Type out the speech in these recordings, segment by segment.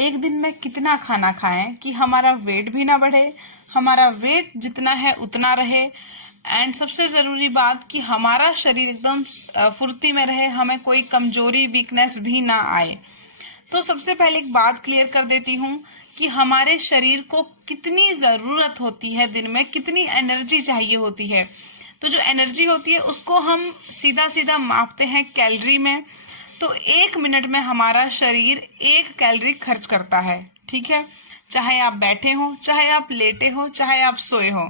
एक दिन में कितना खाना खाएं कि हमारा वेट भी ना बढ़े, हमारा वेट जितना है उतना रहे, एंड सबसे जरूरी बात कि हमारा शरीर एकदम फुर्ती में रहे, हमें कोई कमजोरी वीकनेस भी ना आए। तो सबसे पहले एक बात क्लियर कर देती हूँ कि हमारे शरीर को कितनी जरूरत होती है, दिन में कितनी एनर्जी चाहिए होती है। तो जो एनर्जी होती है उसको हम सीधा सीधा मापते हैं कैलोरी में। तो 1 मिनट में हमारा शरीर 1 कैलोरी खर्च करता है, ठीक है। चाहे आप बैठे हो, चाहे आप लेटे हो, चाहे आप सोए हो,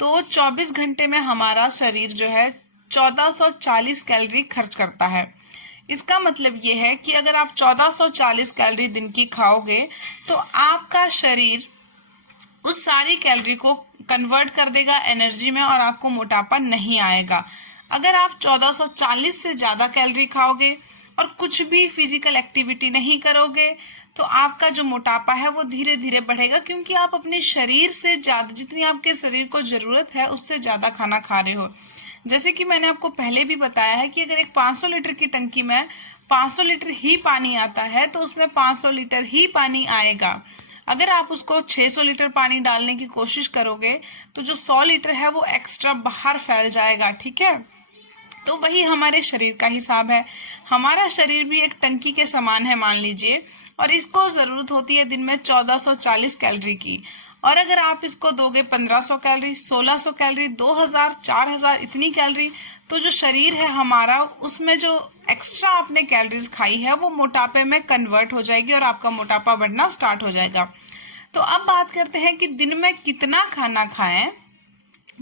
तो 24 घंटे में हमारा शरीर जो है 1440 कैलोरी खर्च करता है। इसका मतलब ये है कि अगर आप 1440 कैलोरी दिन की खाओगे तो आपका शरीर उस सारी कैलोरी को कन्वर्ट कर देगा एनर्जी में और आपको मोटापा नहीं आएगा। अगर आप 1440 से ज्यादा कैलोरी खाओगे और कुछ भी फिजिकल एक्टिविटी नहीं करोगे तो आपका जो मोटापा है वो धीरे धीरे बढ़ेगा, क्योंकि आप अपने शरीर से ज्यादा, जितनी आपके शरीर को जरूरत है उससे ज्यादा खाना खा रहे हो। जैसे कि मैंने आपको पहले भी बताया है कि अगर एक 500 लीटर की टंकी में 500 लीटर ही पानी आता है तो उसमें 500 लीटर ही पानी आएगा। अगर आप उसको 600 लीटर पानी डालने की कोशिश करोगे तो जो 100 लीटर है वो एक्स्ट्रा बाहर फैल जाएगा, ठीक है। तो वही हमारे शरीर का हिसाब है। हमारा शरीर भी एक टंकी के समान है मान लीजिए, और इसको जरूरत होती है दिन में 1440 कैलोरी की। और अगर आप इसको दोगे 1500 कैलोरी, 1600 कैलोरी, 2000, 4000 इतनी कैलोरी, तो जो शरीर है हमारा उसमें जो एक्स्ट्रा आपने कैलोरीज खाई है वो मोटापे में कन्वर्ट हो जाएगी और आपका मोटापा बढ़ना स्टार्ट हो जाएगा। तो अब बात करते हैं कि दिन में कितना खाना खाएं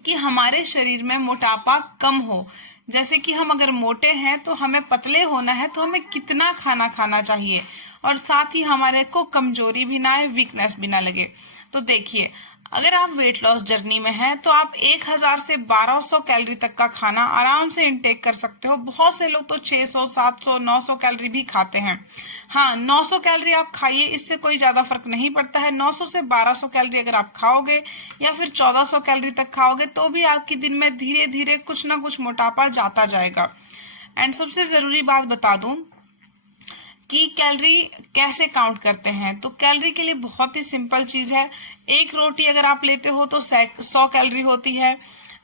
कि हमारे शरीर में मोटापा कम हो। जैसे कि हम अगर मोटे हैं तो हमें पतले होना है तो हमें कितना खाना खाना चाहिए और साथ ही हमारे को कमजोरी भी ना आए, वीकनेस भी ना लगे। तो देखिए, अगर आप वेट लॉस जर्नी में हैं तो आप 1000 से 1200 कैलोरी तक का खाना आराम से इंटेक कर सकते हो। बहुत से लोग तो 600, 700, 900 कैलोरी भी खाते हैं। हाँ, 900 कैलोरी आप खाइए, इससे कोई ज्यादा फर्क नहीं पड़ता है। 900 से 1200 कैलोरी अगर आप खाओगे या फिर 1400 कैलोरी तक खाओगे तो भी आपकी दिन में धीरे धीरे कुछ ना कुछ मोटापा जाता जाएगा। एंड सबसे जरूरी बात बता दूं कि कैलोरी कैसे काउंट करते हैं। तो कैलोरी के लिए बहुत ही सिंपल चीज है। एक रोटी अगर आप लेते हो तो 100 कैलोरी होती है।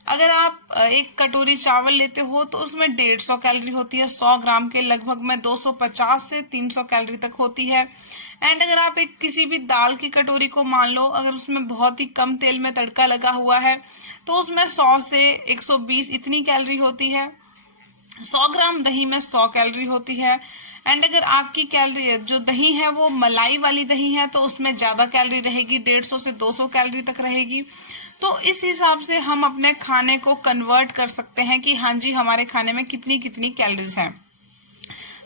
अगर आप एक कटोरी चावल लेते हो तो उसमें 150 कैलोरी होती है। 100 ग्राम के लगभग में 250 से 300 कैलोरी तक होती है। एंड अगर आप एक किसी भी दाल की कटोरी को मान लो, अगर उसमें बहुत ही कम तेल में तड़का लगा हुआ है तो उसमें 100 से 120 इतनी कैलोरी होती है। 100 ग्राम दही में 100 कैलोरी होती है। एंड अगर आपकी कैलोरी जो दही है वो मलाई वाली दही है तो उसमें ज्यादा कैलोरी रहेगी, 150 से 200 कैलोरी तक रहेगी। तो इस हिसाब से हम अपने खाने को कन्वर्ट कर सकते हैं कि हाँ जी हमारे खाने में कितनी कितनी कैलोरीज हैं।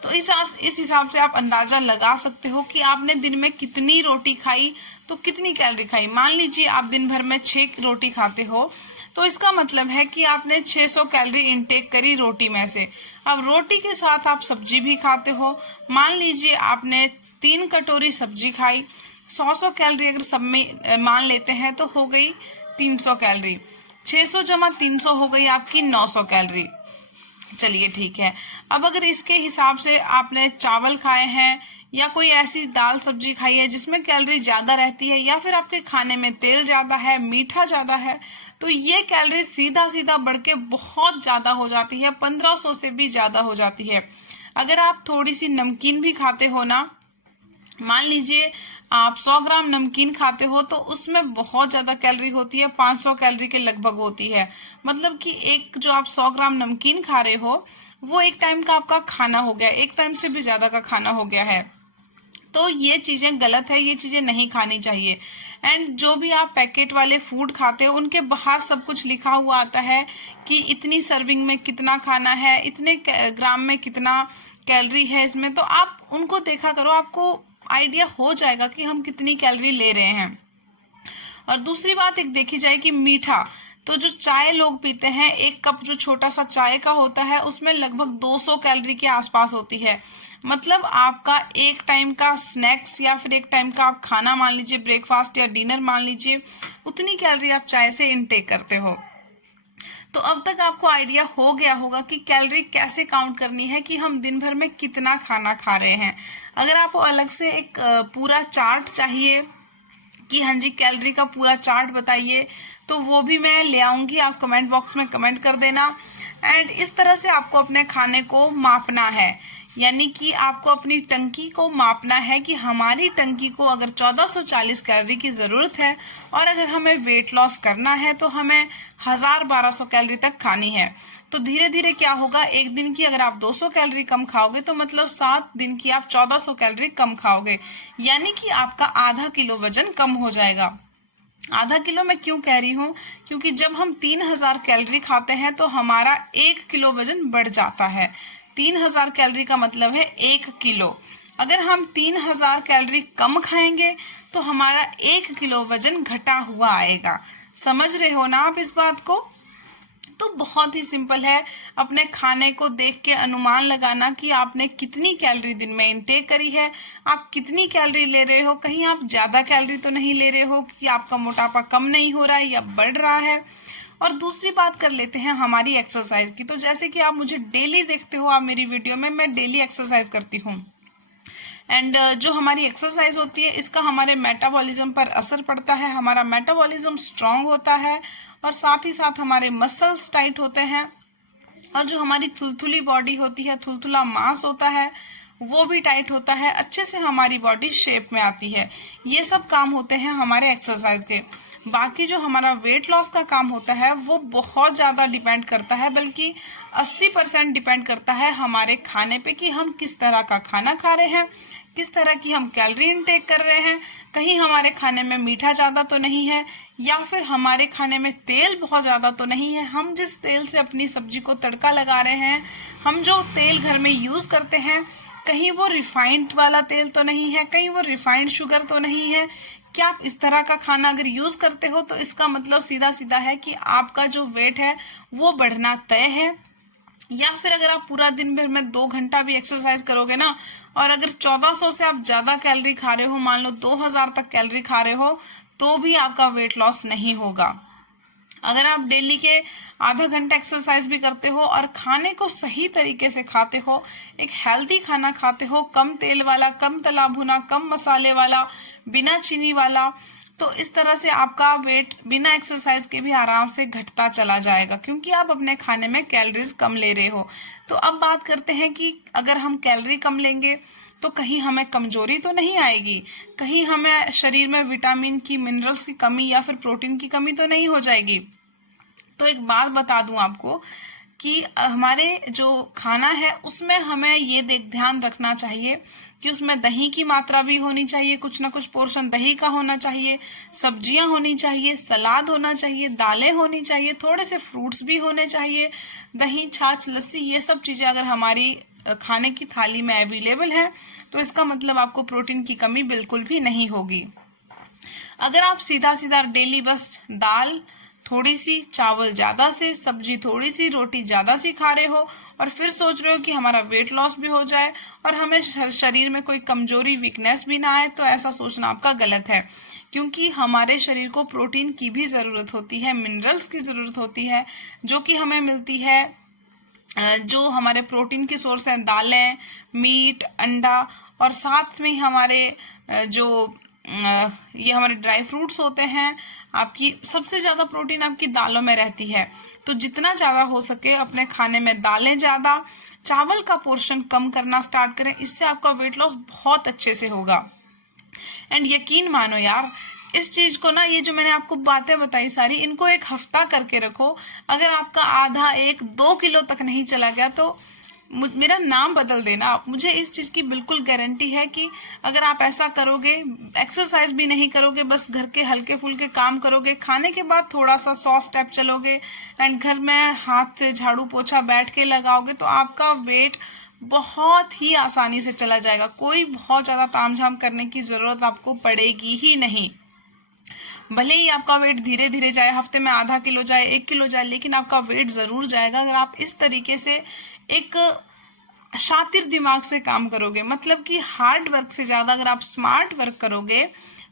तो इस हिसाब से आप अंदाजा लगा सकते हो कि आपने दिन में कितनी रोटी खाई तो कितनी कैलोरी खाई। मान लीजिए आप दिन भर में 6 रोटी खाते हो तो इसका मतलब है कि आपने 600 कैलोरी इंटेक करी रोटी में से। अब रोटी के साथ आप सब्जी भी खाते हो, मान लीजिए आपने 3 कटोरी सब्जी खाई, 100 कैलोरी अगर सब में मान लेते हैं तो हो गई 300 कैलोरी। 600 जमा 300 हो गई आपकी 900 कैलोरी। चलिए ठीक है। अब अगर इसके हिसाब से आपने चावल खाए हैं या कोई ऐसी दाल सब्जी खाई है जिसमें कैलोरी ज्यादा रहती है, या फिर आपके खाने में तेल ज्यादा है, मीठा ज्यादा है, तो ये कैलोरी सीधा सीधा बढ़ के बहुत ज्यादा हो जाती है, 1500 से भी ज्यादा हो जाती है। अगर आप थोड़ी सी नमकीन भी खाते हो ना, मान लीजिए आप 100 ग्राम नमकीन खाते हो तो उसमें बहुत ज्यादा कैलोरी होती है, 500 कैलोरी के लगभग होती है। मतलब कि एक जो आप 100 ग्राम नमकीन खा रहे हो वो एक टाइम का आपका खाना हो गया, एक टाइम से भी ज्यादा का खाना हो गया है। तो ये चीजें गलत है, ये चीजें नहीं खानी चाहिए। एंड जो भी आप पैकेट वाले फूड खाते हो उनके बाहर सब कुछ लिखा हुआ आता है कि इतनी सर्विंग में कितना खाना है, इतने ग्राम में कितना कैलोरी है इसमें। तो आप उनको देखा करो, आपको आइडिया हो जाएगा कि हम कितनी कैलोरी ले रहे हैं। और दूसरी बात एक देखी जाए कि मीठा, तो जो चाय लोग पीते हैं, 1 कप जो छोटा सा चाय का होता है उसमें लगभग 200 कैलोरी के आसपास होती है। मतलब आपका एक टाइम का स्नैक्स या फिर एक टाइम का आप खाना मान लीजिए, ब्रेकफास्ट या डिनर मान लीजिए, उतनी कैलोरी आप चाय से इनटेक करते हो। तो अब तक आपको आइडिया हो गया होगा कि कैलोरी कैसे काउंट करनी है, कि हम दिन भर में कितना खाना खा रहे हैं। अगर आपको अलग से एक पूरा चार्ट चाहिए कि हाँ जी कैलोरी का पूरा चार्ट बताइए, तो वो भी मैं ले आऊंगी, आप कमेंट बॉक्स में कमेंट कर देना। एंड इस तरह से आपको अपने खाने को मापना है, यानी कि आपको अपनी टंकी को मापना है कि हमारी टंकी को अगर 1440 कैलोरी की जरूरत है और अगर हमें वेट लॉस करना है तो हमें 1000-1200 कैलोरी तक खानी है। तो धीरे धीरे क्या होगा, एक दिन की अगर आप 200 कैलोरी कम खाओगे तो मतलब 7 दिन की आप 1400 कैलोरी कम खाओगे, यानी कि आपका आधा किलो वजन कम हो जाएगा। आधा किलो मैं क्यों कह रही हूँ, क्योंकि जब हम 3000 कैलोरी खाते हैं तो हमारा 1 किलो वजन बढ़ जाता है। 3000 कैलोरी का मतलब है 1 किलो। अगर हम 3000 कैलोरी कम खाएंगे तो हमारा 1 किलो वजन घटा हुआ आएगा। समझ रहे हो ना आप इस बात को? तो बहुत ही सिंपल है, अपने खाने को देख के अनुमान लगाना कि आपने कितनी कैलोरी दिन में इनटेक करी है, आप कितनी कैलोरी ले रहे हो, कहीं आप ज्यादा कैलोरी तो नहीं ले रहे हो कि आपका मोटापा कम नहीं हो रहा है या बढ़ रहा है। और दूसरी बात कर लेते हैं हमारी एक्सरसाइज की। तो जैसे कि आप मुझे डेली देखते हो, आप मेरी वीडियो में मैं डेली एक्सरसाइज करती हूँ। एंड जो हमारी एक्सरसाइज होती है इसका हमारे मेटाबॉलिज्म पर असर पड़ता है, हमारा मेटाबॉलिज्म स्ट्रांग होता है और साथ ही साथ हमारे मसल्स टाइट होते हैं और जो हमारी थुलथुली बॉडी होती है, थुलथुला मांस होता है, वो भी टाइट होता है, अच्छे से हमारी बॉडी शेप में आती है। ये सब काम होते हैं हमारे एक्सरसाइज के। बाकी जो हमारा वेट लॉस का काम होता है वो बहुत ज्यादा डिपेंड करता है, बल्कि 80% डिपेंड करता है हमारे खाने पे कि हम किस तरह का खाना खा रहे हैं, किस तरह की हम कैलोरी इनटेक कर रहे हैं। कहीं हमारे खाने में मीठा ज्यादा तो नहीं है, या फिर हमारे खाने में तेल बहुत ज्यादा तो नहीं है। हम जिस तेल से अपनी सब्जी को तड़का लगा रहे हैं, हम जो तेल घर में यूज करते हैं, कहीं वो रिफाइंड वाला तेल तो नहीं है, कहीं वो रिफाइंड शुगर तो नहीं है। क्या आप इस तरह का खाना अगर यूज करते हो तो इसका मतलब सीधा सीधा है कि आपका जो वेट है वो बढ़ना तय है। या फिर अगर आप पूरा दिन भर में 2 घंटा भी एक्सरसाइज करोगे ना, और अगर 1400 से आप ज्यादा कैलोरी खा रहे हो, मान लो 2000 तक कैलोरी खा रहे हो, तो भी आपका वेट लॉस नहीं होगा। अगर आप डेली के आधा घंटा एक्सरसाइज भी करते हो और खाने को सही तरीके से खाते हो, एक हेल्दी खाना खाते हो, कम तेल वाला, कम तला भुना, कम मसाले वाला, बिना चीनी वाला, तो इस तरह से आपका वेट बिना एक्सरसाइज के भी आराम से घटता चला जाएगा, क्योंकि आप अपने खाने में कैलोरीज कम ले रहे हो। तो अब बात करते हैं कि अगर हम कैलोरी कम लेंगे तो कहीं हमें कमजोरी तो नहीं आएगी, कहीं हमें शरीर में विटामिन की, मिनरल्स की कमी या फिर प्रोटीन की कमी तो नहीं हो जाएगी। तो एक बात बता दूं आपको कि हमारे जो खाना है उसमें हमें ये ध्यान रखना चाहिए कि उसमें दही की मात्रा भी होनी चाहिए, कुछ ना कुछ पोर्शन दही का होना चाहिए, सब्जियां होनी चाहिए, सलाद होना चाहिए, दालें होनी चाहिए, थोड़े से फ्रूट्स भी होने चाहिए। दही, छाछ, लस्सी, ये सब चीजें अगर हमारी खाने की थाली में अवेलेबल है तो इसका मतलब आपको प्रोटीन की कमी बिल्कुल भी नहीं होगी। अगर आप सीधा सीधा डेली बस दाल थोड़ी सी, चावल ज्यादा से, सब्जी थोड़ी सी, रोटी ज्यादा सी खा रहे हो और फिर सोच रहे हो कि हमारा वेट लॉस भी हो जाए और हमें शरीर में कोई कमजोरी, वीकनेस भी ना आए, तो ऐसा सोचना आपका गलत है। क्योंकि हमारे शरीर को प्रोटीन की भी जरूरत होती है, मिनरल्स की जरूरत होती है, जो कि हमें मिलती है जो हमारे प्रोटीन की सोर्स है, दालें, मीट, अंडा, और साथ में हमारे जो ये हमारे ड्राई फ्रूट्स होते हैं। आपकी सबसे ज्यादा प्रोटीन आपकी दालों में रहती है, तो जितना ज्यादा हो सके अपने खाने में दालें ज्यादा, चावल का पोर्शन कम करना स्टार्ट करें, इससे आपका वेट लॉस बहुत अच्छे से होगा। एंड यकीन मानो यार, इस चीज को ना, ये जो मैंने आपको बातें बताई सारी, इनको एक हफ्ता करके रखो, अगर आपका आधा 1-2 किलो तक नहीं चला गया तो मेरा नाम बदल देना आप। मुझे इस चीज की बिल्कुल गारंटी है कि अगर आप ऐसा करोगे, एक्सरसाइज भी नहीं करोगे, बस घर के हल्के फुल्के काम करोगे, खाने के बाद थोड़ा सा 100 स्टेप चलोगे एंड घर में हाथ से झाड़ू पोछा बैठ के लगाओगे, तो आपका वेट बहुत ही आसानी से चला जाएगा। कोई बहुत ज्यादा तामझाम करने की जरूरत आपको पड़ेगी ही नहीं। भले ही आपका वेट धीरे धीरे जाए, हफ्ते में आधा किलो जाए, 1 किलो जाए, लेकिन आपका वेट जरूर जाएगा अगर आप इस तरीके से एक शातिर दिमाग से काम करोगे। मतलब कि हार्ड वर्क से ज्यादा अगर आप स्मार्ट वर्क करोगे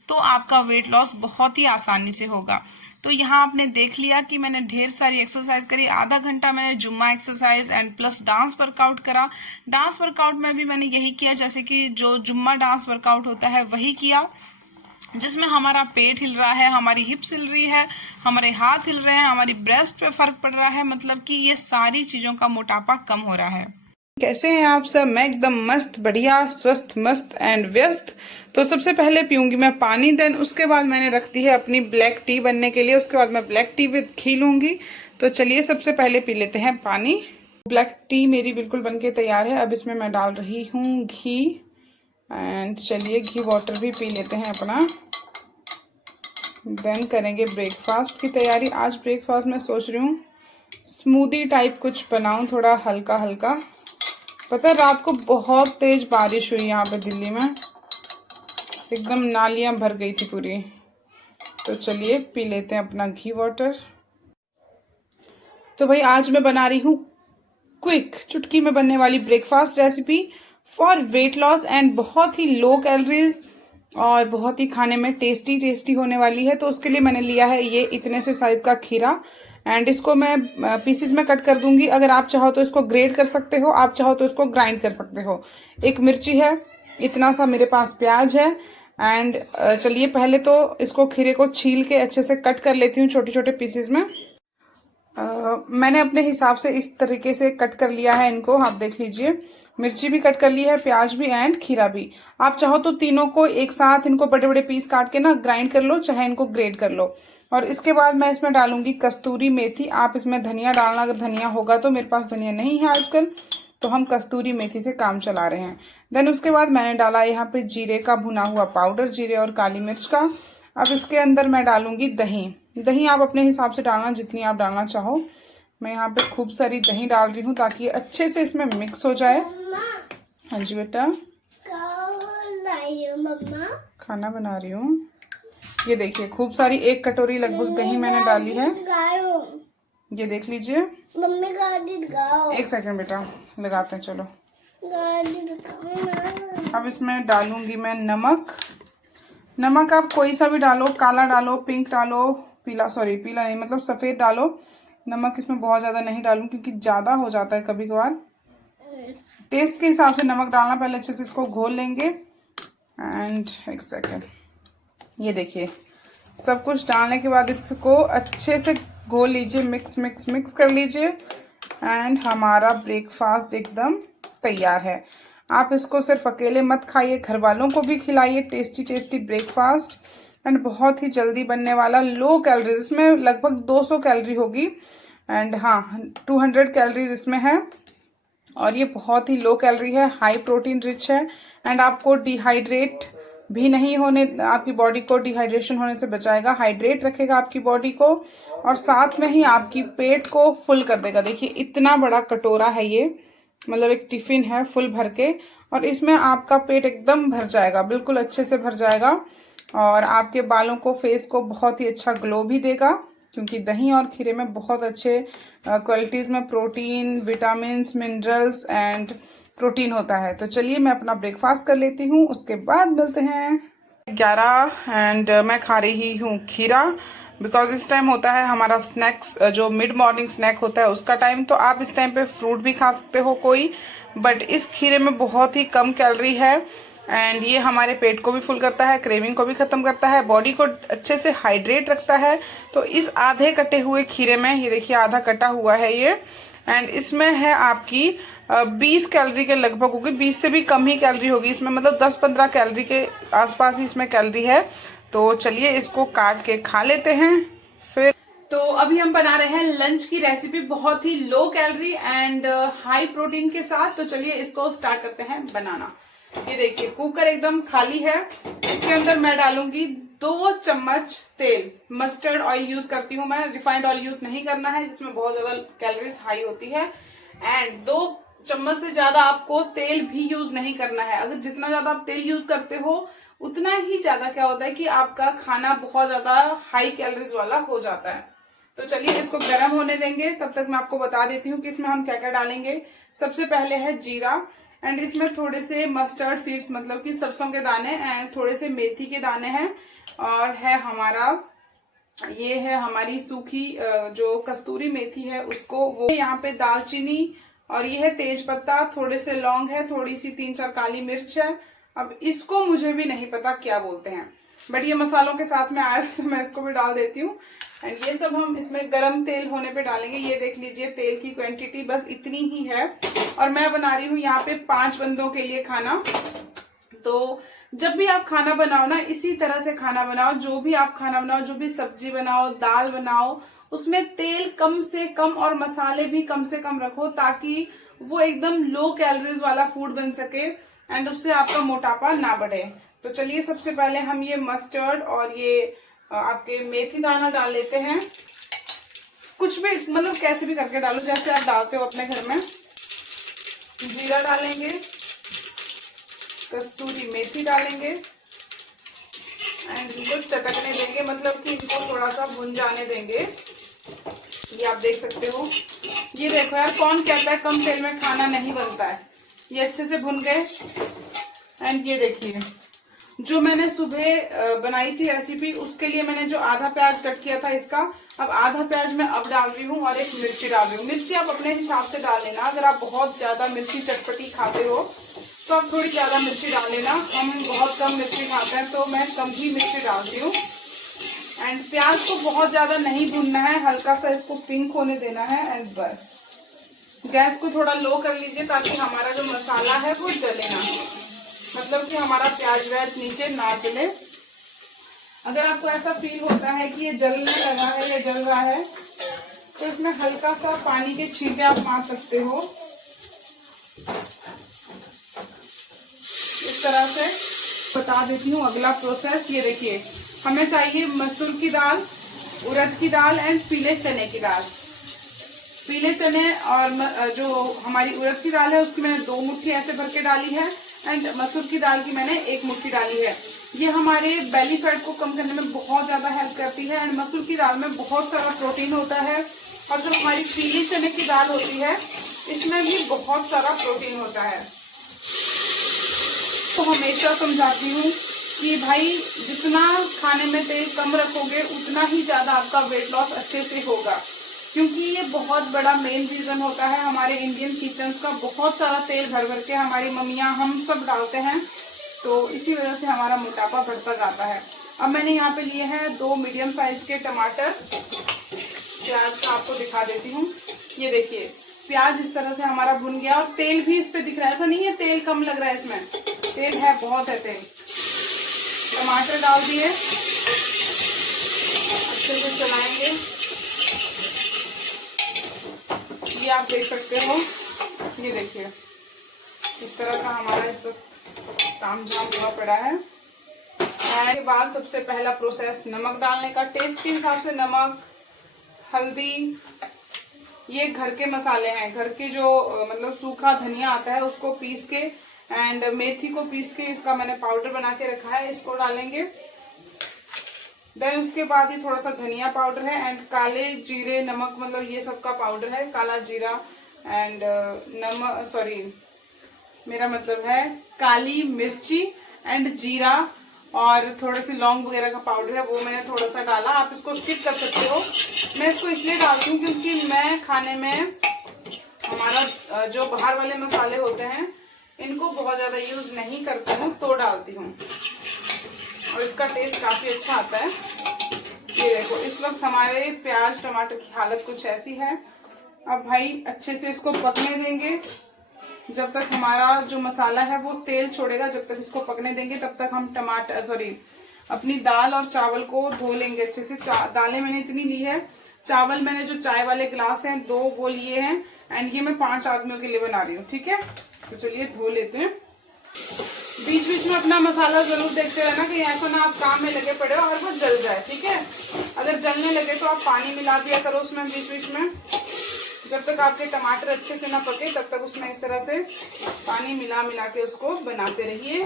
तो आपका वेट लॉस बहुत ही आसानी से होगा। तो यहाँ आपने देख लिया कि मैंने ढेर सारी एक्सरसाइज करी। आधा घंटा मैंने जुम्मा exercise and plus dance workout करा। डांस वर्कआउट में भी मैंने यही किया जैसे कि जो जुम्मा डांस वर्कआउट होता है वही किया, जिसमें हमारा पेट हिल रहा है, हमारी हिप्स हिल रही है, हमारे हाथ हिल रहे हैं, हमारी ब्रेस्ट पे फर्क पड़ रहा है, मतलब कि ये सारी चीजों का मोटापा कम हो रहा है। कैसे हैं आप सब? मैं एकदम मस्त, बढ़िया, स्वस्थ, मस्त एंड व्यस्त। तो सबसे पहले पीऊंगी मैं पानी, देन उसके बाद मैंने रख दी है अपनी ब्लैक टी बनने के लिए। उसके बाद मैं ब्लैक टी विद घी लूंगी। तो चलिए सबसे पहले पी लेते हैं पानी। ब्लैक टी मेरी बिल्कुल बनके तैयार है। अब इसमें मैं डाल रही हूँ घी एंड चलिए घी वाटर भी पी लेते हैं अपना, देन करेंगे ब्रेकफास्ट की तैयारी। आज ब्रेकफास्ट में सोच रही हूँ स्मूदी टाइप कुछ बनाऊं, थोड़ा हल्का हल्का। पता है रात को बहुत तेज बारिश हुई यहाँ पे दिल्ली में, एकदम नालियां भर गई थी पूरी। तो चलिए पी लेते हैं अपना घी वाटर। तो भाई आज मैं बना रही हूँ क्विक, चुटकी में बनने वाली breakfast recipe for weight loss and बहुत ही लो कैलोरीज और बहुत ही खाने में टेस्टी टेस्टी होने वाली है। तो उसके लिए मैंने लिया है ये इतने से साइज का खीरा एंड इसको मैं पीसेस में कट कर दूंगी। अगर आप चाहो तो इसको ग्रेट कर सकते हो, आप चाहो तो इसको ग्राइंड कर सकते हो। एक मिर्ची है, इतना सा मेरे पास प्याज है एंड चलिए पहले तो इसको खीरे को छील के अच्छे से कट कर लेती हूँ छोटे छोटे पीसेस में। मैंने अपने हिसाब से इस तरीके से कट कर लिया है इनको, आप देख लीजिए। मिर्ची भी कट कर ली है, प्याज भी एंड खीरा भी। आप चाहो तो तीनों को एक साथ इनको बड़े बड़े पीस काट के ना ग्राइंड कर लो, चाहे इनको ग्रेट कर लो। और इसके बाद मैं इसमें डालूंगी कस्तूरी मेथी। आप इसमें धनिया डालना अगर धनिया होगा तो, मेरे पास धनिया नहीं है आजकल, तो हम कस्तूरी मेथी से काम चला रहे हैं। देन उसके बाद मैंने डाला यहाँ पे जीरे का भुना हुआ पाउडर, जीरे और काली मिर्च का। अब इसके अंदर मैं डालूंगी दही। दही आप अपने हिसाब से डालना, जितनी आप डालना चाहो। मैं यहाँ पे खूब सारी दही डाल रही हूँ ताकि अच्छे से इसमें मिक्स हो जाए। हाँ जी बेटा, मम्मा खाना बना रही हूँ। ये देखिए खूब सारी, 1 कटोरी लगभग दही मैंने डाली है। ये देख लीजिए। मम्मी एक सेकंड बेटा, लगाते हैं, चलो। अब इसमें डालूंगी मैं नमक। नमक आप कोई सा भी डालो, काला डालो, पिंक डालो, पीला, सॉरी पीला नहीं मतलब सफ़ेद डालो। नमक इसमें बहुत ज़्यादा नहीं डालूं क्योंकि ज़्यादा हो जाता है कभी कभार। टेस्ट के हिसाब से नमक डालना। पहले अच्छे से इसको घोल लेंगे एंड एक सेकेंड, ये देखिए सब कुछ डालने के बाद इसको अच्छे से घोल लीजिए, मिक्स मिक्स मिक्स कर लीजिए एंड हमारा ब्रेकफास्ट एकदम तैयार है। आप इसको सिर्फ अकेले मत खाइए, घर वालों को भी खिलाइए। टेस्टी टेस्टी ब्रेकफास्ट एंड बहुत ही जल्दी बनने वाला, लो कैलोरीज। इसमें लगभग 200 कैलोरी होगी एंड हाँ 200 कैलोरीज इसमें है। और ये बहुत ही लो कैलोरी है, हाई प्रोटीन रिच है एंड आपको डिहाइड्रेट भी नहीं होने, आपकी बॉडी को डिहाइड्रेशन होने से बचाएगा, हाइड्रेट रखेगा आपकी बॉडी को और साथ में ही आपकी पेट को फुल कर देगा। देखिए इतना बड़ा कटोरा है ये, मतलब एक टिफिन है फुल भर के, और इसमें आपका पेट एकदम भर जाएगा, बिल्कुल अच्छे से भर जाएगा और आपके बालों को, फेस को बहुत ही अच्छा ग्लो भी देगा क्योंकि दही और खीरे में बहुत अच्छे क्वालिटीज में protein, vitamins, minerals and protein होता है। तो चलिए मैं अपना ब्रेकफास्ट कर लेती हूँ, उसके बाद मिलते हैं। 11 एंड मैं खा रही हूँ खीरा बिकॉज इस टाइम होता है हमारा स्नैक्स, जो मिड मॉर्निंग स्नैक होता है उसका टाइम। तो आप इस टाइम पे फ्रूट भी खा सकते हो कोई, बट इस खीरे में बहुत ही कम कैलोरी है एंड ये हमारे पेट को भी फुल करता है, क्रेविंग को भी खत्म करता है, बॉडी को अच्छे से हाइड्रेट रखता है। तो इस आधे कटे हुए खीरे में, ये देखिए आधा कटा हुआ है ये, एंड इसमें है आपकी 20 कैलोरी के लगभग होगी, 20 से भी कम ही कैलोरी होगी इसमें, मतलब 10-15 कैलोरी के आसपास ही इसमें कैलोरी है। तो चलिए इसको काट के खा लेते हैं फिर। तो अभी हम बना रहे हैं लंच की रेसिपी, बहुत ही low calorie and high protein के साथ। तो चलिए इसको स्टार्ट करते हैं बनाना। ये देखिए कुकर एकदम खाली है, इसके अंदर मैं डालूंगी 2 चम्मच तेल। मस्टर्ड ऑयल यूज करती हूँ मैं, रिफाइंड ऑयल यूज नहीं करना है जिसमें बहुत ज्यादा कैलोरीज हाई होती है। एंड 2 चम्मच से ज्यादा आपको तेल भी यूज नहीं करना है। अगर जितना ज्यादा आप तेल यूज करते हो उतना ही ज्यादा क्या होता है कि आपका खाना बहुत ज्यादा हाई कैलोरीज वाला हो जाता है। तो चलिए इसको गर्म होने देंगे, तब तक मैं आपको बता देती हूँ कि इसमें हम क्या क्या डालेंगे। सबसे पहले है जीरा एंड इसमें थोड़े से मस्टर्ड सीड्स, मतलब कि सरसों के दाने एंड थोड़े से मेथी के दाने हैं, और है हमारा ये है हमारी सूखी जो कस्तूरी मेथी है उसको, वो यहाँ पे दालचीनी, और ये है तेज पत्ता, थोड़े से लौंग है, थोड़ी सी 3-4 काली मिर्च है। अब इसको मुझे भी नहीं पता क्या बोलते हैं, बट ये मसालों के साथ में आया तो मैं इसको भी डाल देती हूँ। एंड ये सब हम इसमें गरम तेल होने पे डालेंगे। ये देख लीजिए तेल की क्वांटिटी बस इतनी ही है, और मैं बना रही हूँ यहाँ पे 5 बंदों के लिए खाना। तो जब भी आप खाना बनाओ ना, इसी तरह से खाना बनाओ। जो भी आप खाना बनाओ, जो भी सब्जी बनाओ, दाल बनाओ, उसमें तेल कम से कम और मसाले भी कम से कम रखो, ताकि वो एकदम लो कैलोरीज वाला फूड बन सके एंड उससे आपका मोटापा ना बढ़े। तो चलिए सबसे पहले हम ये मस्टर्ड और ये आपके मेथी दाना डाल लेते हैं। कुछ भी मतलब कैसे भी करके डालो, जैसे आप डालते हो अपने घर में। जीरा डालेंगे, कस्तूरी मेथी डालेंगे एंड इनको चटकने देंगे, मतलब कि इनको थोड़ा सा भुन जाने देंगे। ये आप देख सकते हो। ये देखो यार, कौन कहता है कम तेल में खाना नहीं बनता है। ये अच्छे से भुन गए। एंड ये देखिए, जो मैंने सुबह बनाई थी रेसिपी, उसके लिए मैंने जो आधा प्याज कट किया था इसका, अब आधा प्याज मैं अब डाल रही हूँ और एक मिर्ची डाल रही हूँ। मिर्ची आप अपने हिसाब से डाल लेना। अगर आप बहुत ज्यादा मिर्ची चटपटी खाते हो तो आप थोड़ी ज्यादा मिर्ची डाल लेना। हम बहुत कम मिर्ची खाते हैं तो मैं कम ही मिर्ची डालती हूँ। एंड प्याज को बहुत ज्यादा नहीं भूनना है, हल्का सा इसको पिंक होने देना है। एंड बस गैस को थोड़ा लो कर लीजिए, ताकि हमारा जो मसाला है वो जले ना, मतलब कि हमारा प्याज व्याज नीचे ना जले। अगर आपको ऐसा फील होता है कि ये जलने लगा है या जल रहा है, तो इसमें हल्का सा पानी के छींटे आप मार सकते हो इस तरह से। बता देती हूँ अगला प्रोसेस। ये देखिए, हमें चाहिए मसूर की दाल, उड़द की दाल एंड पीले चने की दाल। पीले चने और जो हमारी उड़द की दाल है उसकी मैंने 2 मुट्ठी ऐसे भर के डाली है, एंड मसूर की दाल की मैंने 1 मुट्ठी डाली है। ये हमारे बेली फैट को कम करने में बहुत ज्यादा हेल्प करती है। एंड मसूर की दाल में बहुत सारा प्रोटीन होता है, और जो हमारी पीली चने की दाल होती है इसमें भी बहुत सारा प्रोटीन होता है। तो हमेशा समझाती हूँ कि भाई जितना खाने में तेल कम रखोगे उतना ही ज्यादा आपका वेट लॉस अच्छे से होगा, क्योंकि ये बहुत बड़ा मेन रीजन होता है हमारे इंडियन किचन्स का। बहुत सारा तेल भर भर के हमारी मम्मियाँ हम सब डालते हैं, तो इसी वजह से हमारा मोटापा बढ़ता जाता है। अब मैंने यहाँ पे लिए हैं 2 मीडियम साइज के टमाटर। प्याज का आपको दिखा देती हूँ। ये देखिए, प्याज इस तरह से हमारा भुन गया, और तेल भी इस पे दिख रहा है। ऐसा नहीं है तेल कम लग रहा है, इसमें तेल है, बहुत है तेल। टमाटर डाल दिए, अच्छे से चलाएंगे। ये आप देख सकते हो, ये देखिए इस तरह का हमारा इस वक्त तामझाम हुआ पड़ा है। के बाद सबसे पहला प्रोसेस नमक डालने का। टेस्ट के हिसाब से नमक, हल्दी, ये घर के मसाले हैं, घर के जो मतलब सूखा धनिया आता है उसको पीस के, एंड मेथी को पीस के इसका मैंने पाउडर बना के रखा है, इसको डालेंगे। देन उसके बाद ही थोड़ा सा धनिया पाउडर है, एंड काले जीरे, नमक, मतलब ये सब का पाउडर है, काला जीरा एंड नमक, सॉरी मेरा मतलब है काली मिर्ची एंड जीरा, और थोड़े से लौंग वगैरह का पाउडर है, वो मैंने थोड़ा सा डाला। आप इसको स्किप कर सकते हो। मैं इसको इसलिए डालती हूँ क्योंकि मैं खाने में हमारा जो बाहर वाले मसाले होते हैं इनको बहुत ज्यादा यूज नहीं करती हूँ, तो डालती हूँ, और इसका टेस्ट काफी अच्छा आता है। ये देखो, इस वक्त हमारे प्याज टमाटर की हालत कुछ ऐसी है। अब भाई अच्छे से इसको पकने देंगे, जब तक हमारा जो मसाला है वो तेल छोड़ेगा, जब तक इसको पकने देंगे तब तक हम अपनी दाल और चावल को धो लेंगे अच्छे से। दालें मैंने इतनी ली है, चावल मैंने जो चाय वाले गिलास हैं 2 वो लिए हैं, एंड ये मैं 5 आदमियों के लिए बना रही हूँ, ठीक है। तो चलिए धो लेते हैं। बीच बीच में अपना मसाला जरूर देखते रहना, कि ऐसा ना आप काम में लगे पड़े हो और वो जल जाए, ठीक है। अगर जलने लगे तो आप पानी मिला दिया करो उसमें बीच बीच में। जब तक आपके टमाटर अच्छे से ना पके तब तक उसमें इस तरह से पानी मिला मिला के उसको बनाते रहिए।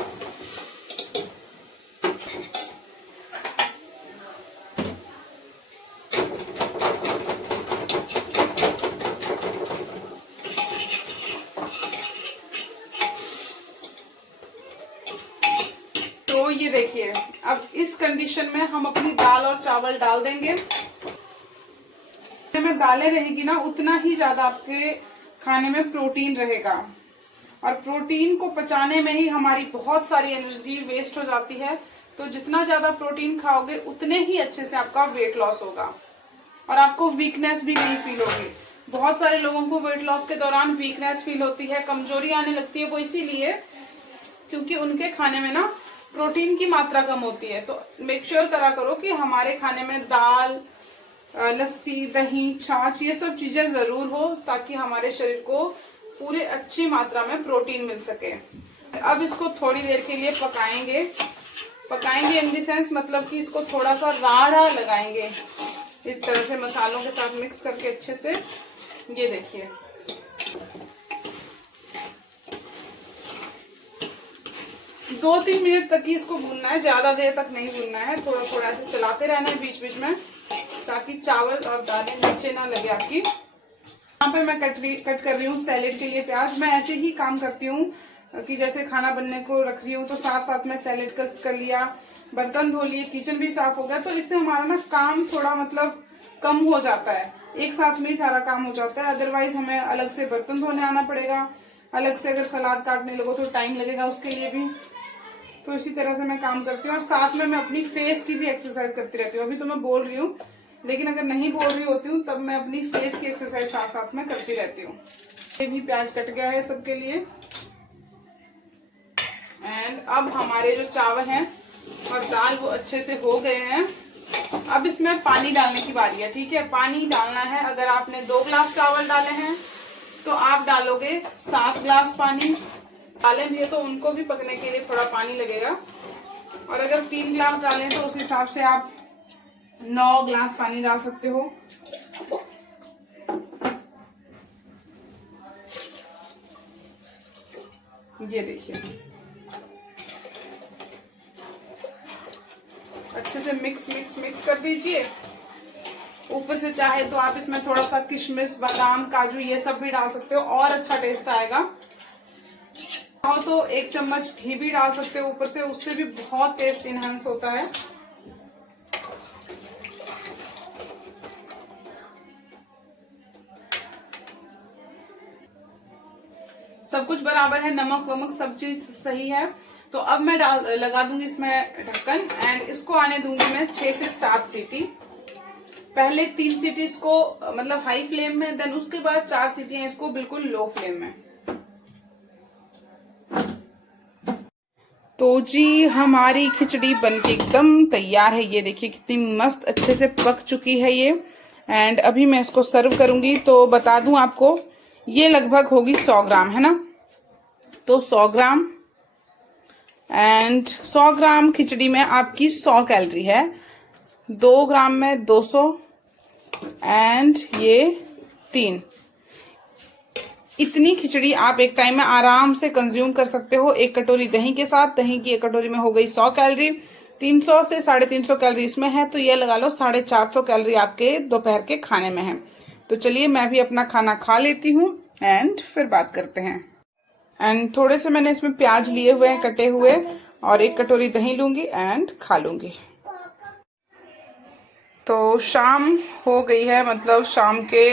तो ये देखिए, अब इस कंडीशन में हम अपनी दाल और चावल डाल देंगे। में दालें रहेगी ना, उतना ही ज्यादा आपके खाने में प्रोटीन रहेगा, और प्रोटीन को पचाने में ही हमारी बहुत सारी एनर्जी वेस्ट हो जाती है। तो जितना ज्यादा प्रोटीन खाओगे उतने ही अच्छे से आपका वेट लॉस होगा, और आपको वीकनेस भी नहीं फील होगी। बहुत सारे लोगों को वेट लॉस के दौरान वीकनेस फील होती है, कमजोरी आने लगती है, वो इसीलिए क्योंकि उनके खाने में ना प्रोटीन की मात्रा कम होती है। तो मेक श्योर करा करो कि हमारे खाने में दाल, लस्सी, दही, छाछ, ये सब चीजें जरूर हो, ताकि हमारे शरीर को पूरे अच्छी मात्रा में प्रोटीन मिल सके। अब इसको थोड़ी देर के लिए पकाएंगे इन द सेंस, मतलब कि इसको थोड़ा सा राढ़ा लगाएंगे, इस तरह से मसालों के साथ मिक्स करके अच्छे से। ये देखिए, दो 3 मिनट तक ही इसको भूनना है, ज्यादा देर तक नहीं भूनना है। थोड़ा थोड़ा ऐसे चलाते रहना है बीच बीच में, ताकि चावल और दालें नीचे ना लगे आपकी। यहाँ पे मैं कट कर रही हूँ सैलेड के लिए प्याज। मैं ऐसे ही काम करती हूँ कि जैसे खाना बनने को रख रही हूँ तो साथ साथ में सैलेड कर लिया, बर्तन धो लिए, किचन भी साफ हो गया। तो इससे हमारा ना काम थोड़ा मतलब कम हो जाता है, एक साथ में ही सारा काम हो जाता है। अदरवाइज हमें अलग से बर्तन धोने आना पड़ेगा, अलग से अगर सलाद काटने लगो तो टाइम लगेगा उसके लिए भी। तो इसी तरह से मैं काम करती हूँ, और साथ में मैं अपनी फेस की भी एक्सरसाइज करती रहती हूँ। अभी तो मैं बोल रही हूँ, लेकिन अगर नहीं बोल रही होती हूँ तब मैं अपनी फेस की एक्सरसाइज साथ साथ में करती रहती हूँ। ये भी प्याज कट गया है सबके लिए। एंड अब हमारे जो चावल हैं और दाल वो अच्छे से हो गए हैं। अब इसमें पानी डालने की बारी है, ठीक है। पानी डालना है, अगर आपने 2 ग्लास चावल डाले हैं तो आप डालोगे 7 ग्लास पानी। दालें भी है तो उनको भी पकने के लिए थोड़ा पानी लगेगा, और अगर 3 ग्लास डालें तो उस हिसाब से आप 9 ग्लास पानी डाल सकते हो। ये देखिए, अच्छे से मिक्स कर दीजिए। ऊपर से चाहे तो आप इसमें थोड़ा सा किशमिश, बादाम, काजू, ये सब भी डाल सकते हो, और अच्छा टेस्ट आएगा। चाहो तो 1 चम्मच घी भी डाल सकते हो ऊपर से, उससे भी बहुत टेस्ट इनहेंस होता है। सब कुछ बराबर है, नमक वमक सब चीज सही है। तो अब मैं लगा दूंगी इसमें ढक्कन, एंड इसको आने दूंगी मैं 6 से 7 सीटी। पहले 3 सीटी इसको मतलब हाई फ्लेम में, देन उसके बाद 4 सीटियां इसको बिल्कुल लो फ्लेम में। तो जी हमारी खिचड़ी बनके एकदम तैयार है। ये देखिए कितनी मस्त अच्छे से पक चुकी है ये। एंड अभी मैं इसको सर्व करूंगी। तो बता दूं आपको, ये लगभग होगी 100 ग्राम, है ना। तो 100 ग्राम, एंड 100 ग्राम खिचड़ी में आपकी 100 कैलोरी है। 2 ग्राम में 200, एंड ये 3। इतनी खिचड़ी आप एक टाइम में आराम से कंज्यूम कर सकते हो, 1 कटोरी दही के साथ। दही की 1 कटोरी में हो गई 100 कैलोरी, 300 से 350 कैलोरी इसमें है, तो ये लगा लो 450 कैलोरी आपके दोपहर के खाने में है। तो चलिए मैं भी अपना खाना खा लेती हूँ, एंड फिर बात करते हैं। एंड थोड़े से मैंने इसमें प्याज लिए हुए हैं कटे हुए, और 1 कटोरी दही लूंगी एंड खा लूंगी। तो शाम हो गई है, मतलब शाम के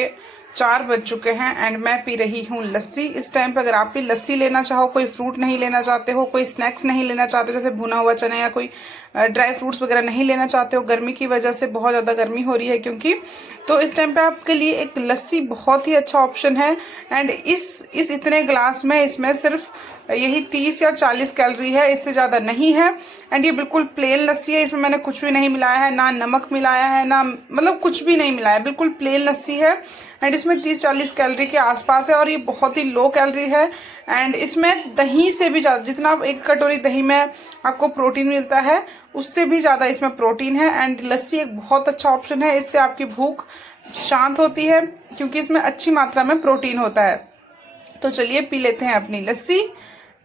4 बज चुके हैं, एंड मैं पी रही हूँ लस्सी। इस टाइम पे अगर आप भी लस्सी लेना चाहो, कोई फ्रूट नहीं लेना चाहते हो, कोई स्नैक्स नहीं लेना चाहते हो, जैसे भुना हुआ चना या कोई ड्राई फ्रूट्स वगैरह नहीं लेना चाहते हो, गर्मी की वजह से बहुत ज़्यादा गर्मी हो रही है क्योंकि, तो इस टाइम पे आपके लिए एक लस्सी बहुत ही अच्छा ऑप्शन है। एंड इस इतने ग्लास में इसमें सिर्फ यही 30 या 40 कैलोरी है, इससे ज़्यादा नहीं है। एंड ये बिल्कुल प्लेन लस्सी है, इसमें मैंने कुछ भी नहीं मिलाया है, ना नमक मिलाया है, ना मतलब कुछ भी नहीं मिलाया है, बिल्कुल प्लेन लस्सी है। एंड इसमें 30-40 कैलोरी के आसपास है, और ये बहुत ही लो कैलोरी है। एंड इसमें दही से भी ज़्यादा, जितना 1 कटोरी दही में आपको प्रोटीन मिलता है, उससे भी ज़्यादा इसमें प्रोटीन है। एंड लस्सी एक बहुत अच्छा ऑप्शन है, इससे आपकी भूख शांत होती है क्योंकि इसमें अच्छी मात्रा में प्रोटीन होता है। तो चलिए पी लेते हैं अपनी लस्सी।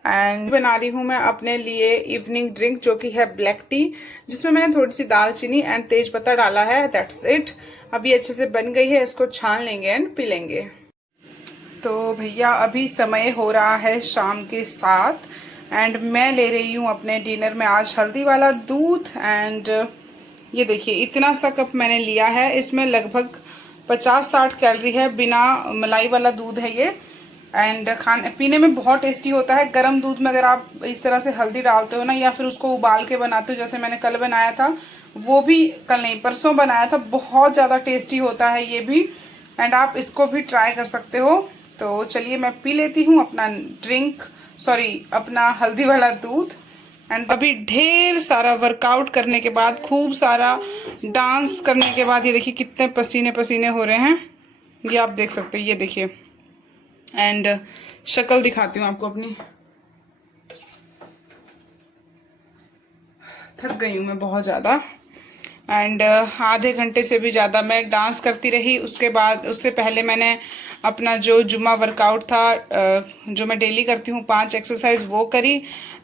एंड बना रही हूँ मैं अपने लिए इवनिंग ड्रिंक, जो कि है ब्लैक टी, जिसमें मैंने थोड़ी सी दालचीनी एंड तेज पत्ता डाला है। That's it. अभी अच्छे से बन गई है, इसको छान लेंगे एंड पी लेंगे। तो भैया अभी समय हो रहा है शाम के 7, एंड मैं ले रही हूँ अपने डिनर में आज हल्दी वाला दूध। एंड ये देखिए इतना सा कप मैंने लिया है, इसमें लगभग 50-60 कैलोरी है, बिना मलाई वाला दूध है ये। एंड खाने पीने में बहुत टेस्टी होता है। गर्म दूध में अगर आप इस तरह से हल्दी डालते हो ना, या फिर उसको उबाल के बनाते हो, जैसे मैंने कल बनाया था, वो भी कल नहीं परसों बनाया था, बहुत ज़्यादा टेस्टी होता है ये भी। एंड आप इसको भी ट्राई कर सकते हो। तो चलिए मैं पी लेती हूँ अपना अपना हल्दी वाला दूध। एंड अभी ढेर सारा वर्कआउट करने के बाद, खूब सारा डांस करने के बाद, ये देखिए कितने पसीने पसीने हो रहे हैं, ये आप देख सकते हैं, ये देखिए। एंड शक्ल दिखाती हूँ आपको अपनी। थक गई हूँ मैं बहुत ज़्यादा। एंड आधे घंटे से भी ज़्यादा मैं डांस करती रही। उसके बाद उससे पहले मैंने अपना जो जुम्मा वर्कआउट था, जो मैं डेली करती हूँ 5 एक्सरसाइज, वो करी।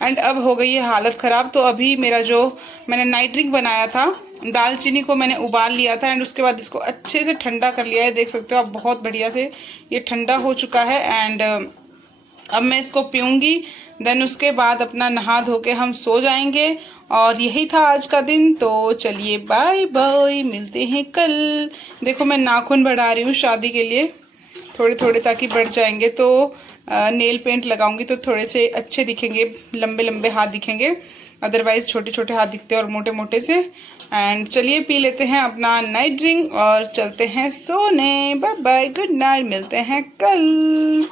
एंड अब हो गई है हालत ख़राब। तो अभी मेरा जो मैंने नाइट ड्रिंक बनाया था, दालचीनी को मैंने उबाल लिया था एंड उसके बाद इसको अच्छे से ठंडा कर लिया है, देख सकते हो आप, बहुत बढ़िया से ये ठंडा हो चुका है। एंड अब मैं इसको पीऊँगी, देन उसके बाद अपना नहा धो के हम सो जाएंगे। और यही था आज का दिन। तो चलिए बाय बाय, मिलते हैं कल। देखो मैं नाखून बढ़ा रही हूँ शादी के लिए, थोड़े थोड़े, ताकि बढ़ जाएंगे तो नेल पेंट लगाऊंगी तो थोड़े से अच्छे दिखेंगे, लंबे लंबे हाथ दिखेंगे, अदरवाइज छोटे छोटे हाथ दिखते हैं और मोटे मोटे से। एंड चलिए पी लेते हैं अपना नाइट ड्रिंक और चलते हैं सोने। बाय बाय, गुड नाइट, मिलते हैं कल।